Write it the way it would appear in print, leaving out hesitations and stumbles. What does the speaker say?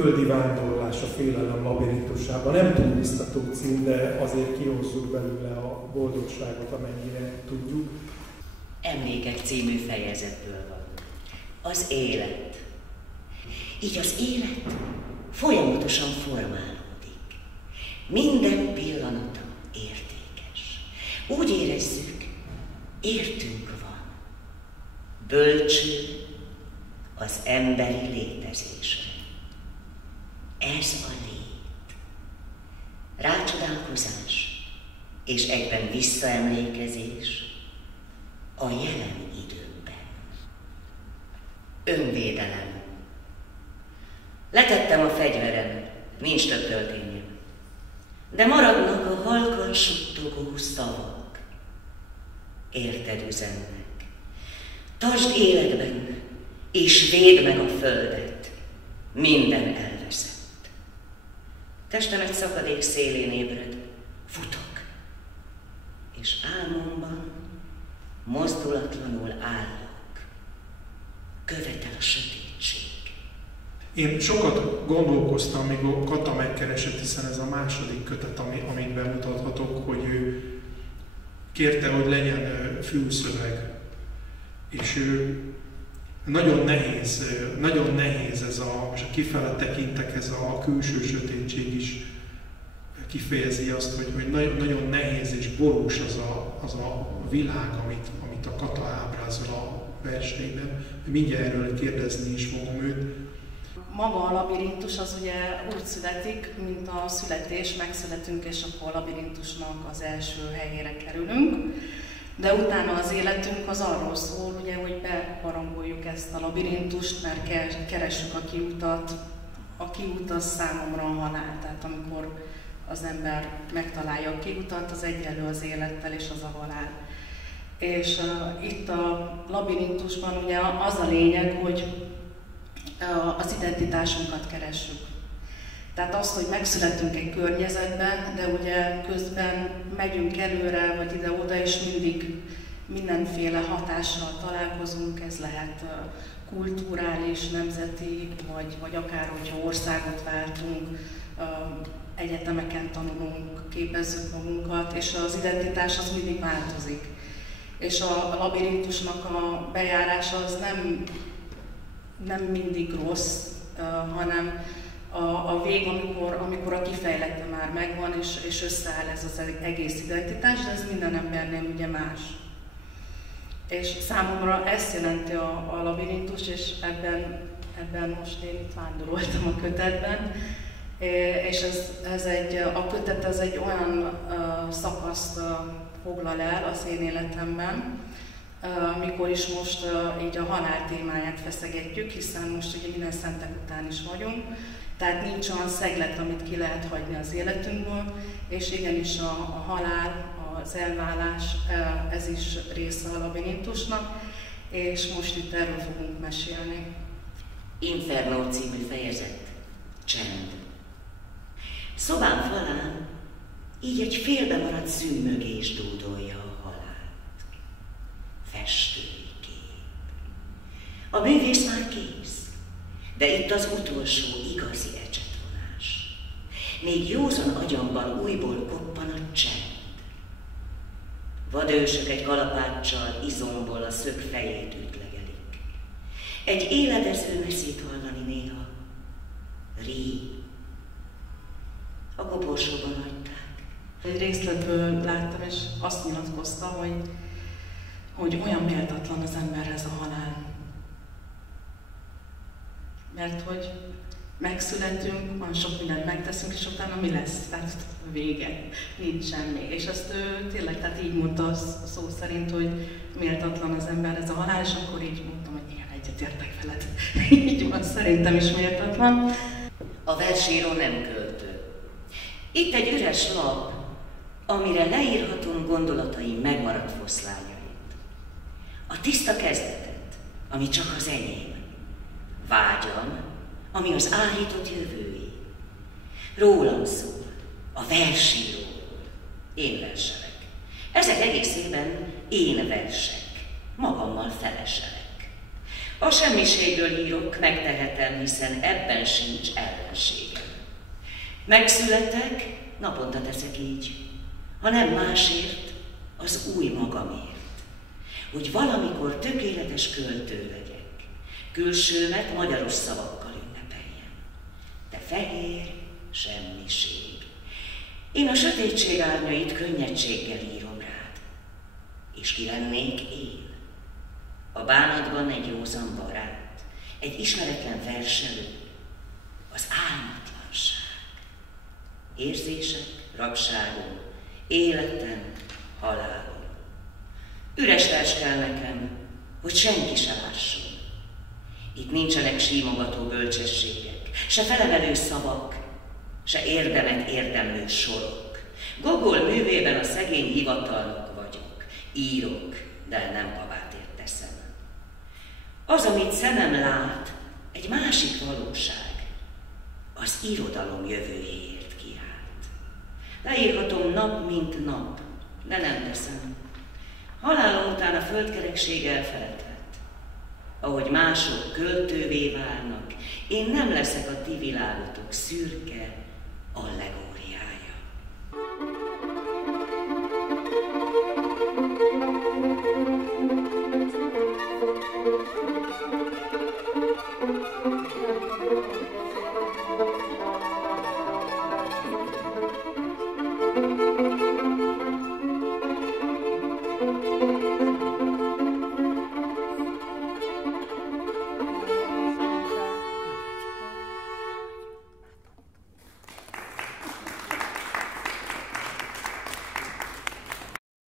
földi vándorlás a félelem labirintusában. Nem túl biztató cím, de azért kihozzuk belőle a boldogságot, amennyire tudjuk. Emlékek című fejezetből van. Az élet. Így az élet folyamatosan formálódik. Minden pillanata értékes. Úgy érezzük, értünk van. Bölcső az emberi létezésre. Ez a lét. Rácsodálkozás és egyben visszaemlékezés a jelen időben. Önvédelem. Letettem a fegyverem, nincs több töltényem. De maradnak a halkan suttogó szavak. Érted üzennek. Tartsd életben, és védd meg a földet. Minden elveszett. Testem egy szakadék szélén ébred. Futok. És álmomban mozdulatlanul állok. Követel a sötétség. Én sokat gondolkoztam, míg a Kata megkeresett, hiszen ez a második kötet, amit bemutathatok, hogy ő kérte, hogy legyen fülszöveg. És nagyon nehéz ez és kifele tekintek, ez a külső sötétség is kifejezi azt, hogy nagyon nehéz és borús az a világ, amit a Kata ábrázol a verseiben. Mindjárt erről kérdezni is fogom őt. Maga a labirintus az ugye úgy születik, mint a születés, megszületünk, és akkor a labirintusnak az első helyére kerülünk. De utána az életünk az arról szól, ugye, hogy bebarangoljuk ezt a labirintust, mert keressük a kiutat. A kiút az számomra a halál, tehát amikor az ember megtalálja a kiutat, az egyenlő az élettel, és az a halál. És itt a labirintusban ugye az a lényeg, hogy az identitásunkat keressük. Tehát azt, hogy megszületünk egy környezetben, de ugye közben megyünk előre, vagy ide-oda, és mindig mindenféle hatással találkozunk, ez lehet kulturális, nemzeti, vagy akár, hogyha országot váltunk, egyetemeken tanulunk, képezzük magunkat, és az identitás az mindig változik. És a labirintusnak a bejárása az nem mindig rossz, hanem a vég, amikor a kifejlete már megvan, és összeáll ez az egész identitás, de ez minden embernél ugye más. És számomra ezt jelenti a labirintus, és ebben most én itt vándoroltam a kötetben, és a kötet ez egy olyan szakaszt foglal el az én életemben, mikor is most így a halál témáját feszegetjük, hiszen most ugye minden szentek után is vagyunk, tehát nincs olyan szeglet, amit ki lehet hagyni az életünkből, és igenis a halál, az elválás, ez is része a labirintusnak, és most itt erről fogunk mesélni. Inferno című fejezet. Csend. Szobám falán így egy félbemaradt szűnmögés dúdolja a halált. Festői kép. A művész már kész, de itt az utolsó igazi ecsetvonás. Még józan agyamban újból koppan a csend. Vadősök egy kalapáccsal izomból a szög fejét ütlegelik. Egy éledező messzét hallani néha. Rí. A koporsóban hagyták. Egy részletből láttam, és azt nyilatkozta, hogy olyan méltatlan az emberhez a halál. Mert hogy megszületünk, van sok mindent megteszünk, és utána mi lesz? Tehát vége, nincs semmi. És ezt ő tényleg tehát így mondta szó szerint, hogy méltatlan az emberhez a halál, és akkor így mondtam, hogy igen, egyetértek veled. Így van, szerintem is méltatlan. A versíró nem költő. Itt egy üres lap, amire leírhatom gondolataim megmaradt foszlányait. A tiszta kezdetet, ami csak az enyém. Vágyam, ami az áhított jövői. Rólam szól, a versíróról. Én verselek. Ezek egészében én versek. Magammal feleselek. A semmiségből írok, megtehetem, hiszen ebben sincs ellenség. Megszületek, naponta teszek így, ha nem másért, az új magamért, hogy valamikor tökéletes költő legyek, külsőmet magyaros szavakkal ünnepeljem. Te fehér semmiség. Én a sötétség árnyait könnyedséggel írom rád, és ki lennék én? A bánatban egy józan barát, egy ismeretlen verselő, az álmatlanság. Érzések, rabságom, életem, halálom. Üres vers kell nekem, hogy senki se lásson. Itt nincsenek símogató bölcsességek, se felemelő szavak, se érdemet érdemlő sorok. Gogol művében a szegény hivatalnok vagyok. Írok, de nem kabátért teszem. Az, amit szemem lát, egy másik valóság, az irodalom jövőjéért kiállt. Leírhatom nap, mint nap, de nem teszem. Halálom után a földkerekség elfeledhet. Ahogy mások költővé válnak, én nem leszek a ti világotok szürke allegóriája.